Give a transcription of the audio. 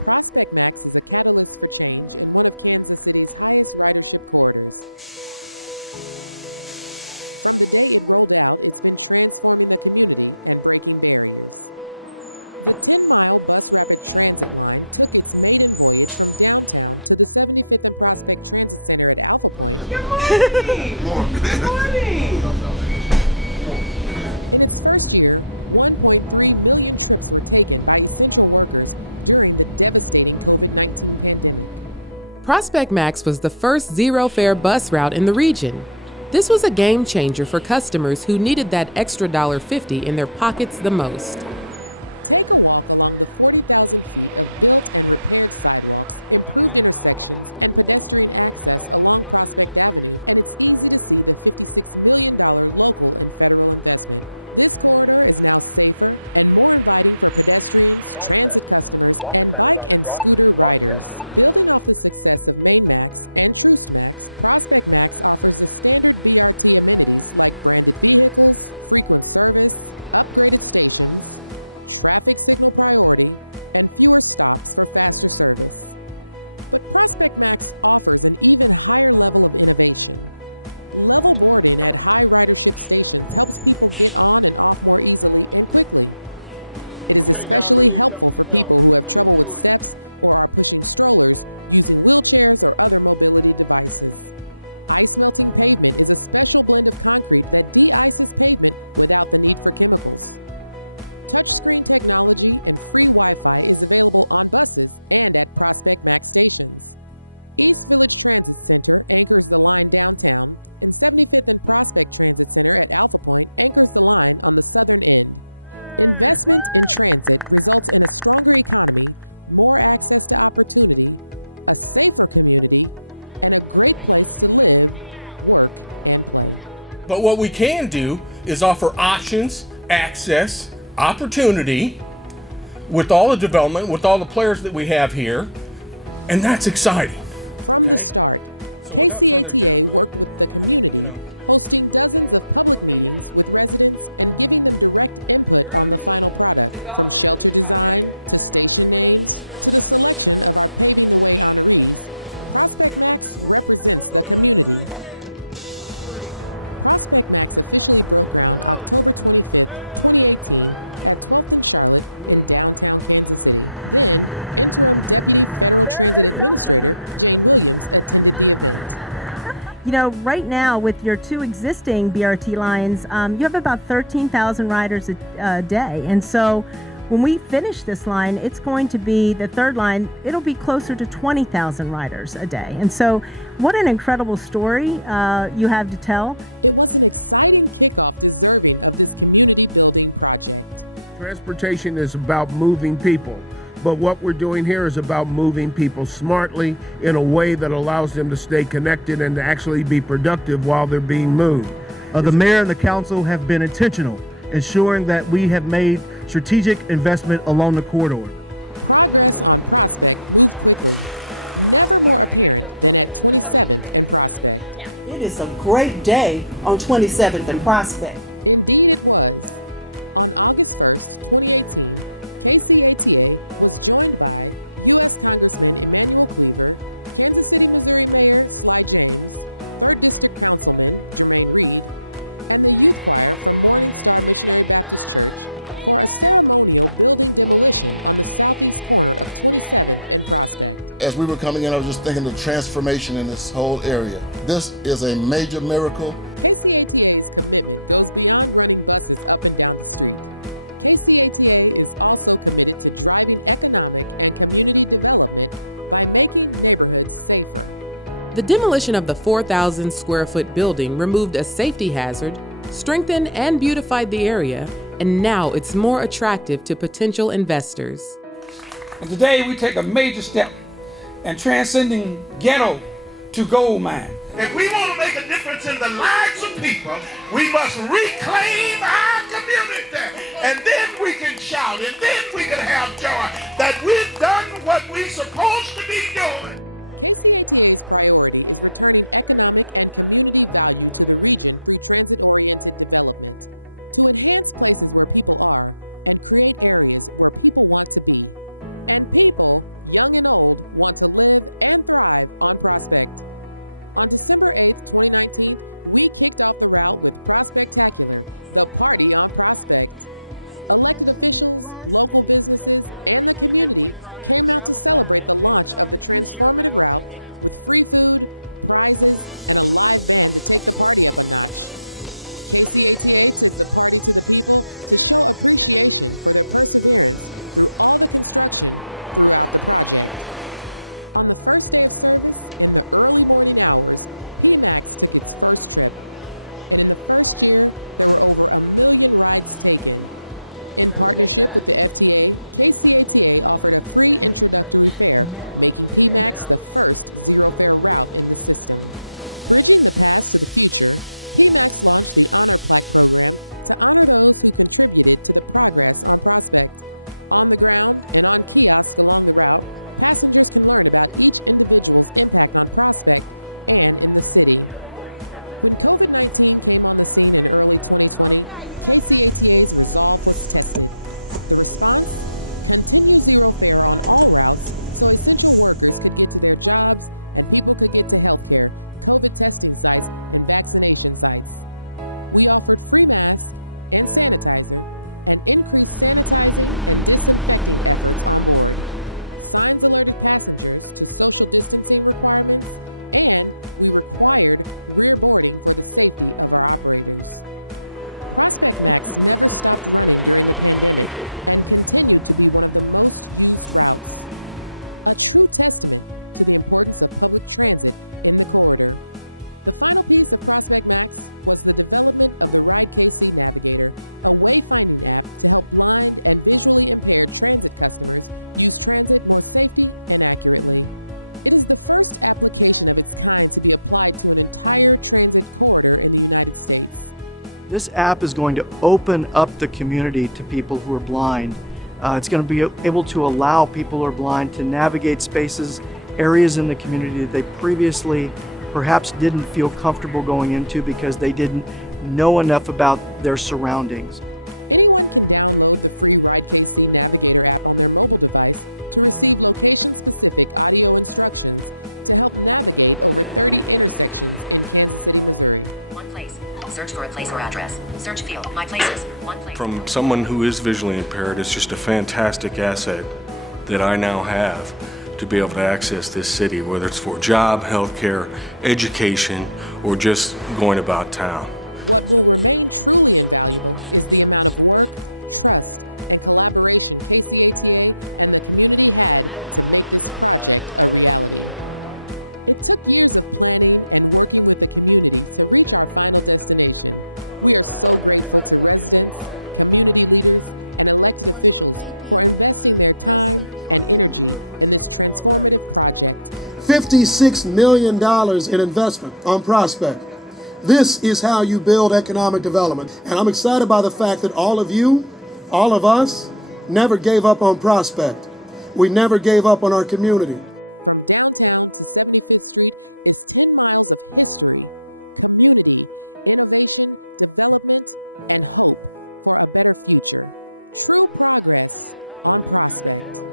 Prospect Max is a catalyst for change in one of Kansas City's highest ridership corridors. From the day it rolled out, it's been transforming the community and breaking barriers. The 10-mile bus rapid transit line took its maiden voyage from downtown to the 75th and Prospect Transit Center at Alpha Point. Good morning! Good morning! In its first year, 1.3 million trips were taken by essential workers during the devastating COVID-19 pandemic. Prospect Max was the first zero-fare bus route in the region. This was a game changer for customers who needed that extra $1.50 in their pockets the most. Take a walk along the 40,000 feet of built and repaired sidewalks, improved intersections, and pedestrian access along Prospect Avenue, and it's easy to see the $56 million local and federal investment. This corridor is now safer and more inviting for pedestrians, transit customers, and bike and scooter riders. Building off the success of Main Max and Troost Max, Prospect Max offers the standard BRT amenities like branded vehicles, frequent service, upgraded stations, traffic signal priority, and fewer stops for faster service. But Prospect Max offers an even higher level of innovation. Level boarding at high ridership stations helps people get on and off more easily and quickly. It is especially helpful for people who have trouble with steps or are pushing strollers, using wheelchairs or other mobility devices. Ice melting pavement is a special blend of concrete that de-ices pavement without the need for chemicals. Touchscreen technology and free Wi-Fi is available on buses and at Prospect Max stations. East Village Transit Center anchors the line downtown, and 75th and Prospect Transit Center at Alpha Point anchors the line on the southern end. Investment in transit results in a stronger economy, more access to opportunity, a safer community, and a great place to live, work, and play. But what we can do is offer options, access, opportunity with all the development, with all the players that we have here, and that's exciting. From the start, KCATA worked with the community, hosting dozens of public meetings with residents and giving them direct input on the final product, from shelter design to station names to the selection of our Paving the Way honorees. Prospect Max represents the community. Prospect Max officially broke ground October 25, 2018 at 12th and Charlotte in downtown Kansas City. Then, Interim Deputy Federal Transit Administrator Jane Williams attended the event. You know, right now with your two existing BRT lines, you have about 13,000 riders a day. And so when we finish this line, it's going to be the third line, it'll be closer to 20,000 riders a day. And so what an incredible story you have to tell. It was an exciting kickoff deserving of this community building project. Transportation is about moving people, but what we're doing here is about moving people smartly in a way that allows them to stay connected and to actually be productive while they're being moved. The mayor and the council have been intentional, ensuring that we have made strategic investment along the corridor. Progress on Prospect moved quickly, never more apparent than at 27th and Prospect. It is a great day on 27th and Prospect. Indeed it was. On August 1st, 2018, KCATA was joined by U.S. Congressman Emanuel Cleaver, Kansas City, Missouri Mayor Sly James, 3rd District Councilman Jermaine Reed, and the youth choir from Morning Star Missionary Baptist Church for a ceremonial building demolition on the southeast corner of 27th and Prospect. As we were coming in, I was just thinking of the transformation in this whole area. This is a major miracle. KCATA's commitment goes beyond running buses up and down the street. KCATA is also committed to driving economic and community development by making neighborhoods safer. The demolition of the 4,000 square foot building removed a safety hazard, strengthened and beautified the area, and now it's more attractive to potential investors. And today we take a major step in transcending ghetto to gold mine. If we want to make a difference in the lives of people, we must reclaim our community. And then we can shout, and then we can have joy that we've done what we're supposed to be doing. KCATA's priority is returning economic and community value to the region through transit-oriented development, to enhance places where people are and create areas where people want to be. And people young and old, want to live and thrive on Prospect. On December 8th, 2019, we kicked off the route with Prospectacular, the party on Prospect. Elected officials, local businesses, and the community came out to celebrate the launch of the transformative route with free food, prizes, and a live band to take the party up a notch. KCATA took the party to the people to show appreciation for their perseverance through all the construction throughout the project. On the first day of service, in the early morning hours, PMAX took its first trip. And in the first year, there were over 1 million rides taken. In partnership with the FTA, KCATA offered a free introductory fare, making PMAX the first zero-fare route in the system. Bridging the past to the future, PMAX launched the Honor Plaque program to honor those who contributed to the progress on Prospect. On the ground and on kiosks along the route, passengers can learn about each individual's impact on Prospect and in the city. When COVID-19 came on the scene in early 2020, KCATA's resolve was tested. The response? Continue zero fare on all routes so essential workers could get to their jobs and people could get to healthcare, COVID testing sites, and vaccination sites. We offered free masks and sanitizer and increased sanitizing and disinfecting efforts on board. Signs alerted passengers to social distancing requirements, and we required rear boarding for the safety of our operators. Prospect Max never stopped running during the pandemic and continued to be one of the most used routes. A true testament to the importance of public transit in the corridor. The final piece of Prospect Max was the development of the Ride KC Navigator, a wayfinding app to help blind and visually impaired transit customers use transit more safely and accurately. It is the first application of its kind to be applied to an entire transit corridor in the United States. This app is going to open up the community to people who are blind. It's going to be able to allow people who are blind to navigate spaces, areas in the community that they previously perhaps didn't feel comfortable going into because they didn't know enough about their surroundings. Anyone can download the free Ride KC Navigator app on their mobile device to receive location-specific audio instructions to help navigate over 30 intersections in Kansas City, Missouri. One place. Search for a place or address. Search field. My places. One place. From someone who is visually impaired, it's just a fantastic asset that I now have to be able to access this city, whether it's for job, healthcare, education, or just going about town. What will remain truly invaluable is the amount of work, trust, and collaboration KCATA and the community had to make this project a reality. It took years of planning and working with the community to reach our final destination. We are so grateful to residents, community leaders, and elected officials for investing their time and energy in this transformative project. $56 million in investment on Prospect. This is how you build economic development. And I'm excited by the fact that all of you, all of us, never gave up on Prospect. We never gave up on our community. From downtown to 75th Street is 10 miles of history, community, innovation, development, and hope for a better future. True progress on Prospect.